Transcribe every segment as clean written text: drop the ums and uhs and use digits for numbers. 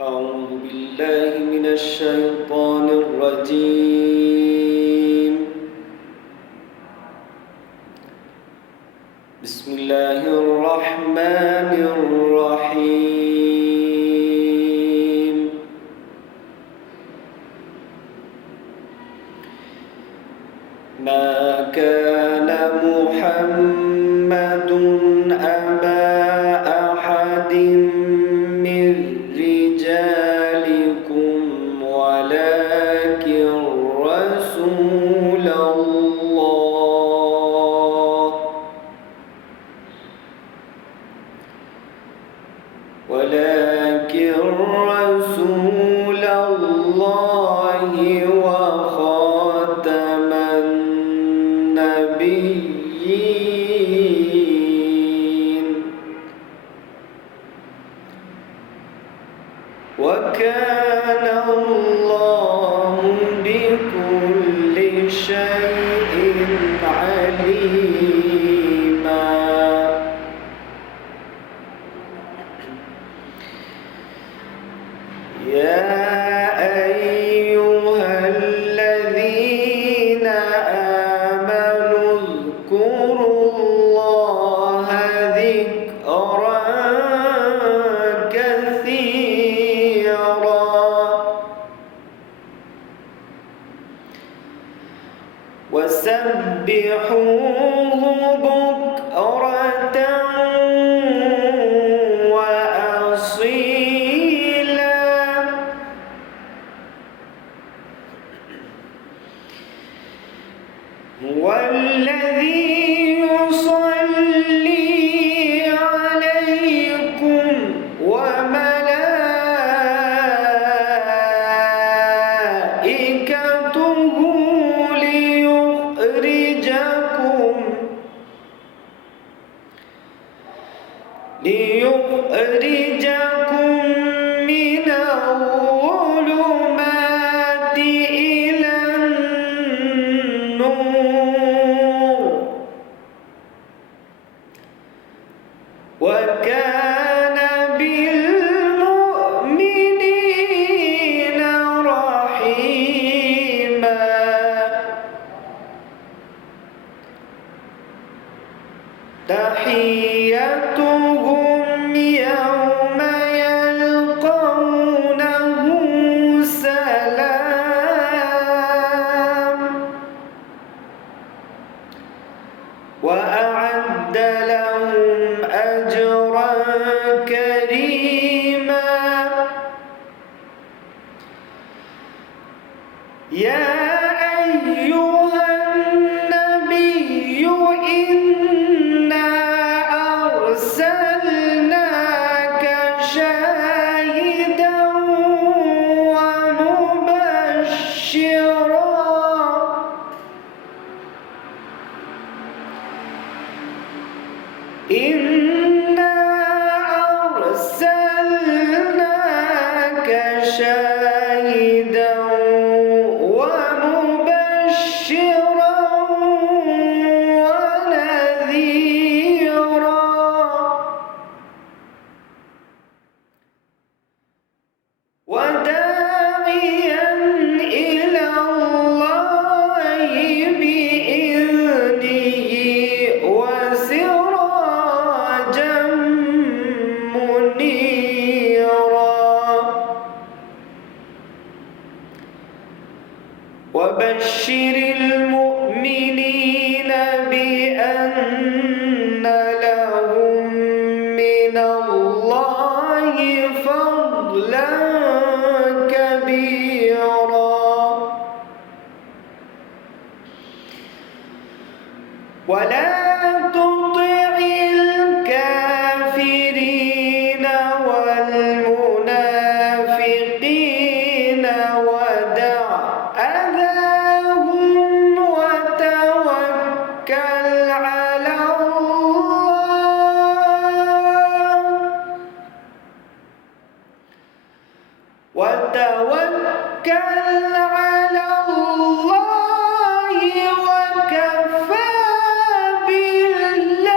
أعوذ بالله من الشيطان الرجيم. بسم الله الرحمن الرحيم. ما كان محمد أبا أحد من رجالكم ولكن رسول الله وخاتم النبيين وكان الله بكل شيء عليما. يا أيها الذين آمنوا اذكروا الله ذكرا كثيرا وسبحوه بكرة وأصيلا. هو الذي يصلي عليكم وملائكته ليخرجكم من الظلمات إلى النور وكان بالمؤمنين رحيما. تحيتهم يوم يلقونه سلام وأعد لهم أجرا كريما. يا أيها النبي إنا أرسلناك شاهدا ومبشرا إنا أرسلناك شاهدا ومبشرا ونذيرا وداعيا إلى الله بإذنه وسراجا منيرا. وبشر المؤمنين بأن لهم من الله فضلا كبيرا. ولا تطع الكافرين والمنافقين ودع أذاهم وتوكل على الله وكفى بالله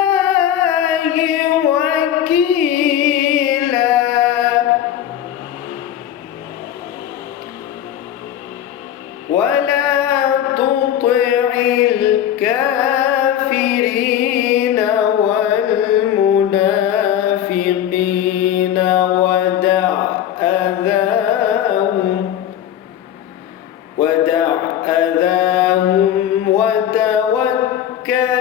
وكيلا. الكافرين والمنافقين ودع أذاهم وتوكل